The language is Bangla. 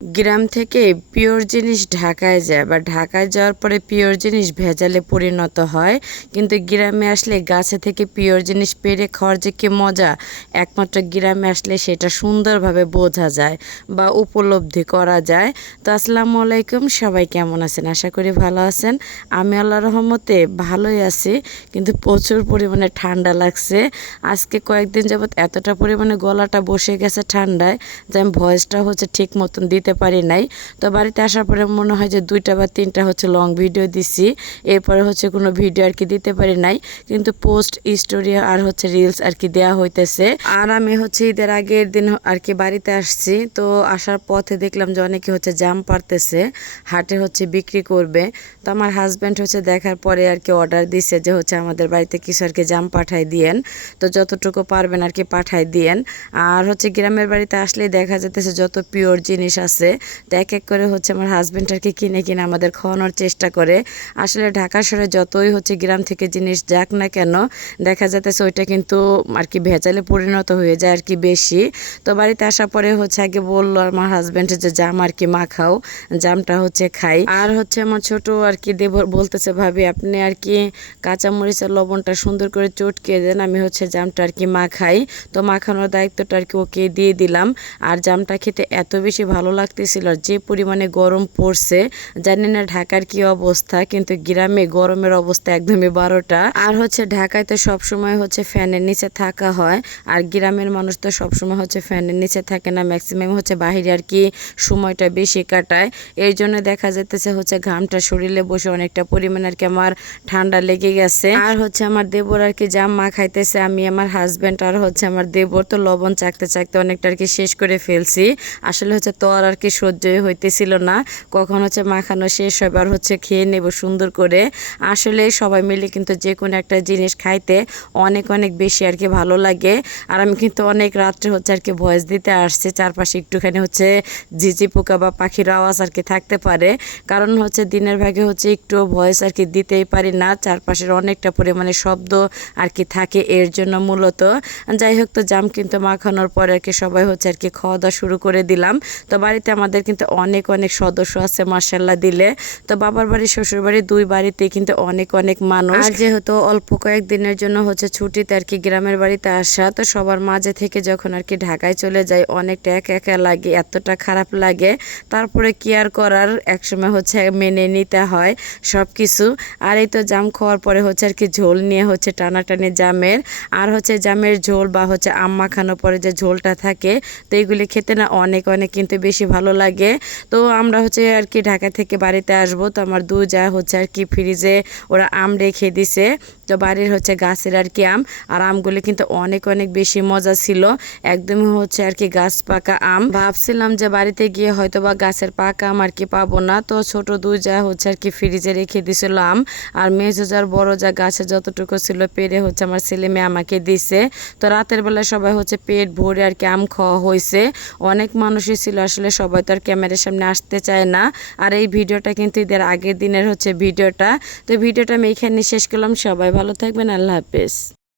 গ্রাম থেকে পিওর জিনিস ঢাকায় যায় বা ঢাকায় যাওয়ার পরে পিওর জিনিস ভেজালে পরিণত হয়। কিন্তু গ্রামে আসলে গাছে থেকে পিওর জিনিস পেড়ে খাওয়ার যে কি মজা, একমাত্র গ্রামে আসলে সেটা সুন্দরভাবে বোঝা যায় বা উপলব্ধি করা যায়। তো আসসালামু আলাইকুম, সবাই কেমন আছেন? আশা করি ভালো আছেন। আমি আল্লাহর রহমতে ভালোই আছি, কিন্তু প্রচুর পরিমাণে ঠান্ডা লাগছে। আজকে কয়েকদিন যাবৎ এতটা পরিমাণে গলাটা বসে গেছে ঠান্ডায় যে আমি ভয়েসটা ঠিক মতন দিতে পারি নাই। তো বাড়িতে আসার পরে মনে হয় যে 2টা বা 3টা লং ভিডিও দিছি, এরপরে কোনো ভিডিও দিতে পারি নাই। কিন্তু পোস্ট স্টোরি আর রিলস দেওয়া হইতেছে। আর আমি ঈদের আগের দিন বাড়িতে আসছি। তো আসার পথে দেখলাম যে অনেকে জাম পারতেছে, হাটে বিক্রি করবে। তো আমার হাজব্যান্ড দেখার পরে অর্ডার দিছে যে আমাদের বাড়িতে কিছু জাম পাঠাই দিয়েন। তো যতটুকু পারবেন পাঠাই দিয়েন। আর গ্রামের বাড়িতে আসলে দেখা যেতেছে যত পিওর জিনিস আছে, তো এক এক করে আমার হাজব্যান্ড কিনে কিনে আমাদের খাওয়ানোর চেষ্টা করে। আসলে ঢাকা শহরে যতই গ্রাম থেকে জিনিস যাক না কেন, দেখা যাতেছে ওইটা কিন্তু ভেজালে পরিণত হয়ে যায় বেশি। তো বাড়িতে আসার পরে আগে বললো আমার হাজব্যান্ড যে জাম মাখাও, জামটা খাই। আর আমার ছোট দেবর বলতেছে, ভাবি আপনি কাঁচামরিচের লবণটা সুন্দর করে চটকে দেন, আমি জামটা মাখাই। তো মাখানোর দায়িত্বটা ওকে দিয়ে দিলাম। আর জামটা খেতে এত বেশি ভালো লাগতেছিল, যে পরিমাণে গরম পড়ছে। জানি না ঢাকার কি অবস্থা, কিন্তু গ্রামে গরমের অবস্থা একদমই 12টা। আর ঢাকায় তো সবসময় ফ্যানের নিচে থাকা হয়, আর গ্রামের মানুষ তো সবসময় ফ্যানের নিচে থাকে না, ম্যাক্সিমাম বাহিরে সময়টা বেশি কাটায়। এই জন্য দেখা যেতেছে ঘামটা শরীরে বসে অনেকটা পরিমাণ আমার ঠান্ডা লেগে গেছে। আর আমার দেবর জাম মাখাইতেছে, আমি আমার হাজব্যান্ড আর আমার দেবর তো লবণ চাকতে চাকতে অনেকটা শেষ করে ফেলছি। আসলে তো আর সহ্যই হইতেছিল না, কখন মাখানো শেষ হবে আর খেয়ে নেব সুন্দর করে। আসলে সবাই মিলে কিন্তু যে কোনো একটা জিনিস খাইতে অনেক অনেক বেশি ভালো লাগে। আর আমি কিন্তু অনেক রাত্রে ভয়েস দিতে আসছে, চারপাশে একটুখানি ঝিঝি পোকা বা পাখির আওয়াজ থাকতে পারে, কারণ দিনের ভাগে একটু ভয়েস দিতেই পারি না, চারপাশের অনেকটা পরিমাণে শব্দ থাকে, এর জন্য মূলত। যাই হোক, তো জাম কিন্তু মাখানোর পরে সবাই খাওয়া দাওয়া শুরু করে দিলাম। তো বাড়িতে আমাদের কিন্তু অনেক অনেক সদস্য আছে মাশাআল্লাহ দিলে। তো বাবার বাড়ি শ্বশুর বাড়ি 2 বাড়িতে কিন্তু অনেক অনেক মানুষ। আর যেহেতু অল্প কয়েকদিনের জন্য ছুটিতে গ্রামের বাড়িতে আসা, তো সবার মাঝে থেকে যখন ঢাকায় চলে যায় অনেকটা একা একা লাগে, এতটা খারাপ লাগে। তারপরে কি আর করার, একসময় মেনে নিতে হয় সব কিছু। আর এই তো জাম খাওয়ার পরে ঝোল নিয়ে টানাটানি জামের। আর জামের ঝোল বা আম মাখানোর পরে যে ঝোলটা থাকে, তো এইগুলি খেতে না অনেক অনেক কিন্তু বেশি ভালো লাগে। তো আমরা ঢাকা থেকে বাড়িতে আসবো, তো আমার দু যা ফ্রিজে ওরা আম রেখে দিছে। তো বাড়ির গাছের আম, আর আমগুলি কিন্তু অনেক অনেক বেশি মজা ছিল, একদমই গাছ পাকা আম। ভাবছিলাম যে বাড়িতে গিয়ে হয়তো বা গাছের পাকা আম পাবো না, তো ছোট দুই যা ফ্রিজে রেখে দিছিল আম। আর মেজো যার বড় যা গাছে যতটুকু ছিল পেরে আমার ছেলে মেয়ে আমাকে দিছে। তো রাতের বেলা সবাই পেট ভরে আম খাওয়া হয়েছে। অনেক মানুষই ছিল, আসলে সবাই তো আর ক্যামেরার সামনে আসতে চায় না। আর এই ভিডিওটা কিন্তু ঈদের আগের দিনের ভিডিওটা। তো ভিডিওটা আমি এখানে শেষ করলাম। সবাই ভালো থাকবেন, আল্লাহ হাফেজ।